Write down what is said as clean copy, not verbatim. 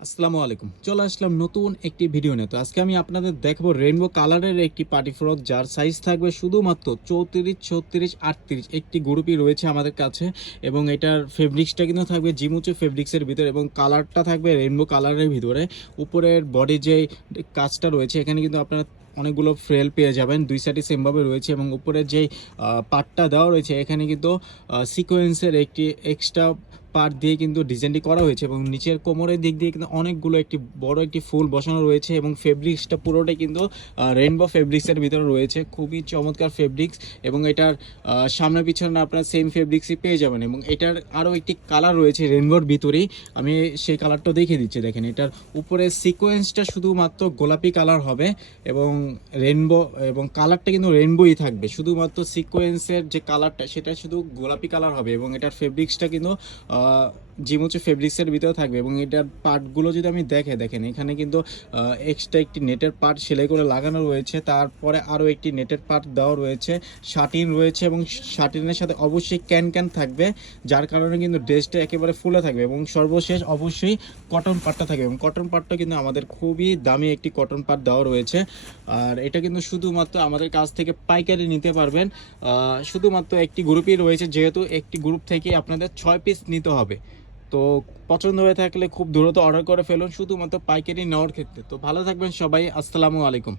আসসালামু আলাইকুম। চলে আসলাম নতুন একটি ভিডিও নিয়ে। তো আজকে আমি আপনাদের দেখাবো রেইনবো কালারের একটি পার্টি ফ্রক, যার সাইজ থাকবে শুধুমাত্র 34, 36, 38 একটি গ্রুপই রয়েছে আমাদের কাছে। এবং এটার ফেব্রিক্সটা কিন্তু থাকবে জিমুচু ফেব্রিক্সের ভিতরে এবং কালারটা থাকবে রেইনবো কালারের ভিতরে। উপরের বডি যে কাজটা রয়েছে এখানে কিন্তু আপনারা অনেকগুলো ফ্রেল পেয়ে যাবেন, দুই সাইডে সেমভাবে রয়েছে। এবং উপরের যেই পার্টটা দেওয়া রয়েছে এখানে কিন্তু সিকোয়েন্সের একটি এক্সট্রা পার্ট দিয়ে কিন্তু ডিজাইনটি করা হয়েছে এবং নিচের কোমরের দিক দিয়ে কিন্তু অনেকগুলো একটি বড় একটি ফুল বসানো রয়েছে এবং ফেব্রিক্সটা পুরোটাই কিন্তু রেইনবো ফেব্রিক্সের ভিতরে রয়েছে। খুবই চমৎকার ফেব্রিক্স এবং এটার সামনে পিছনে আপনার সেম ফেব্রিক্সই পেয়ে যাবেন। এবং এটার আরও একটি কালার রয়েছে রেইনবোর ভিতরেই, আমি সেই কালারটা দেখিয়ে দিচ্ছি। দেখেন, এটার উপরে সিকোয়েন্সটা শুধুমাত্র গোলাপি কালার হবে এবং রেইনবো এবং কালারটা কিন্তু রেইনবোই থাকবে। শুধুমাত্র সিকোয়েন্সের যে কালারটা সেটা শুধু গোলাপি কালার হবে এবং এটার ফেব্রিক্সটা কিন্তু জিমুচু ফেব্রিক্সের ভিতরে থাকবে। এবং এটার পার্টগুলো যদি আমি দেখেন এখানে কিন্তু এক্সট্রা একটি নেটের পার্ট সেলাই করে লাগানো রয়েছে, তারপরে আরও একটি নেটের পার্ট দেওয়া রয়েছে, শাটিন রয়েছে এবং শাটিনের সাথে অবশ্যই ক্যান থাকবে, যার কারণে কিন্তু ড্রেসটা একেবারে ফুলে থাকবে। এবং সর্বশেষ অবশ্যই কটন পার্টটা থাকবে এবং কটন পার্টটা কিন্তু আমাদের খুবই দামি একটি কটন পার্ট দেওয়া রয়েছে। আর এটা কিন্তু শুধুমাত্র আমাদের কাছ থেকে পাইকারি নিতে পারবেন। শুধুমাত্র একটি গ্রুপই রয়েছে, যেহেতু একটি গ্রুপ থেকে আপনাদের 6 পিস নিতে হবে। তো পছন্দ হয়ে থাকলে খুব দ্রুত অর্ডার করে ফেলুন, শুধুমাত্র পাইকারি নেওয়ার ক্ষেত্রে। তো ভালো থাকবেন সবাই, আসসালামু আলাইকুম।